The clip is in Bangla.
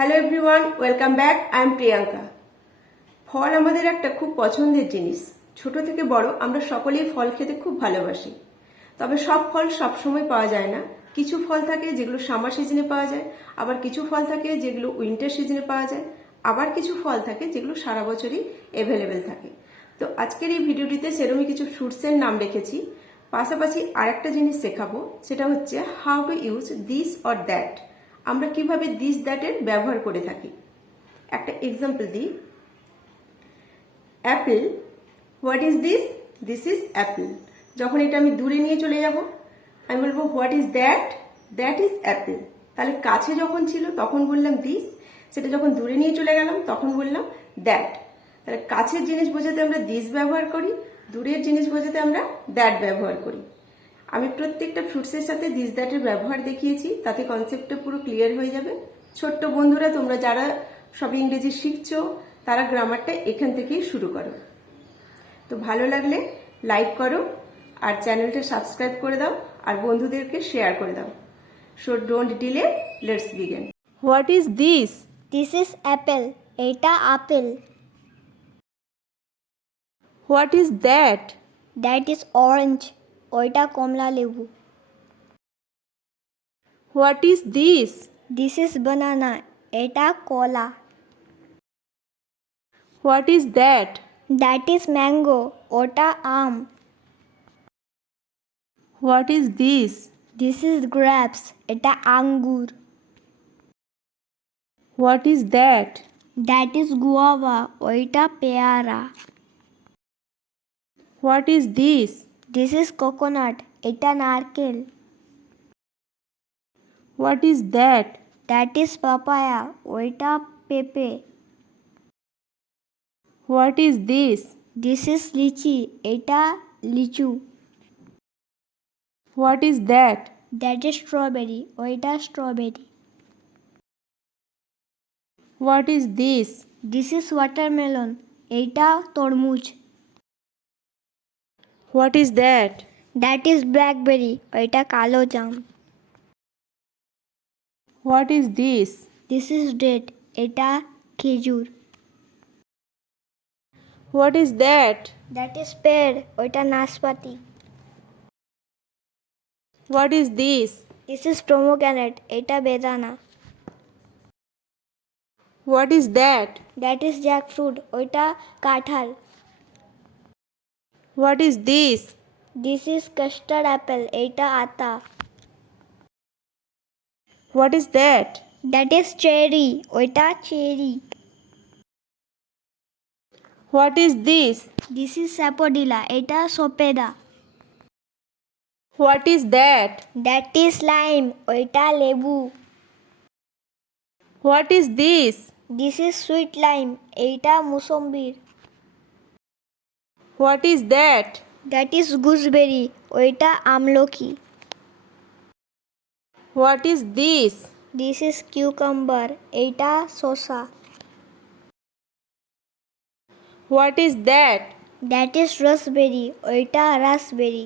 Hello everyone, welcome back. I am Priyanka. ফল আমাদের একটা খুব পছন্দের জিনিস। ছোট থেকে বড় আমরা সকলেই ফল খেতে খুব ভালোবাসি। তবে সব ফল সব সময় পাওয়া যায় না। কিছু ফল থাকে যেগুলো সামার সিজনে পাওয়া যায়, আবার কিছু ফল থাকে যেগুলো উইন্টার সিজনে পাওয়া যায়, আবার কিছু ফল থাকে যেগুলো সারা বছরই অ্যাভেলেবেল থাকে। তো আজকের এই ভিডিওটিতে সেরকমই কিছু ফ্রুটসের নাম রেখেছি, পাশাপাশি আরেকটা জিনিস শেখাবো, সেটা হচ্ছে how to use this or that. আমরা কিভাবে দিস দ্যাটের ব্যবহার করে থাকি। একটা এক্সাম্পল দিই। Apple, what is this? This is Apple. যখন এটা আমি দূরে নিয়ে চলে যাব, আমি বলবো what is that? That is Apple. তাহলে কাছে যখন ছিল তখন বললাম দিস, সেটা যখন দূরে নিয়ে চলে গেলাম তখন বললাম দ্যাট। তাহলে কাছের জিনিস বোঝাতে আমরা দিস ব্যবহার করি, দূরের জিনিস বোঝাতে আমরা দ্যাট ব্যবহার করি। আমি প্রত্যেকটা ফ্রুটসের সাথে দিস দ্যাটের ব্যবহার দেখিয়েছি, তাতে কনসেপ্টটা পুরো ক্লিয়ার হয়ে যাবে। ছোট্ট বন্ধুরা, তোমরা যারা সব ইংরেজি শিখছো তারা গ্রামারটা এখান থেকেই শুরু করো। তো ভালো লাগলে লাইক করো আর চ্যানেলটা সাবস্ক্রাইব করে দাও আর বন্ধুদেরকে শেয়ার করে দাও। So don't delay, let's begin. What is this? This is apple, এটা apple. What is that? That is orange, ওইটা কমলা লেবু। What is this? This is banana, এটা কলা। What is that? That is mango, ওটা আম। What is this? This is grapes, এটা আঙ্গুর। What is that? That is guava, ওইটা পেয়ারা। What is this? This is coconut, এটা নারকেল। What is that? That is papaya, ওইটা পেঁপে। What is this? This is lychee, এটা লিচু। What is that? That is strawberry, ওইটা strawberry. What is this? This is watermelon, এইটা তরমুজ। What is that? That is blackberry, ওইটা কালো জাম। What is this? This is date, এটা খেজুর। What is that? That is pear, ওইটা নাশপাতি। What is this? This is pomegranate, এটা বেদানা। What is that? That is jackfruit, ওইটা কাঁঠাল। What is this? This is custard apple, এইটা আতা। What is that? That is cherry, ওইটা cherry. What is this? This is sapodilla, এটা সপেদা। What is that? That is lime, ওইটা লেবু। What is this? This is sweet lime, এইটা মুসম্বির। What is that? That is gooseberry, ওইটা আমলকি। What is this? This is cucumber, এইটা শসা। What is that? That is raspberry, ওইটা রাসবেরি।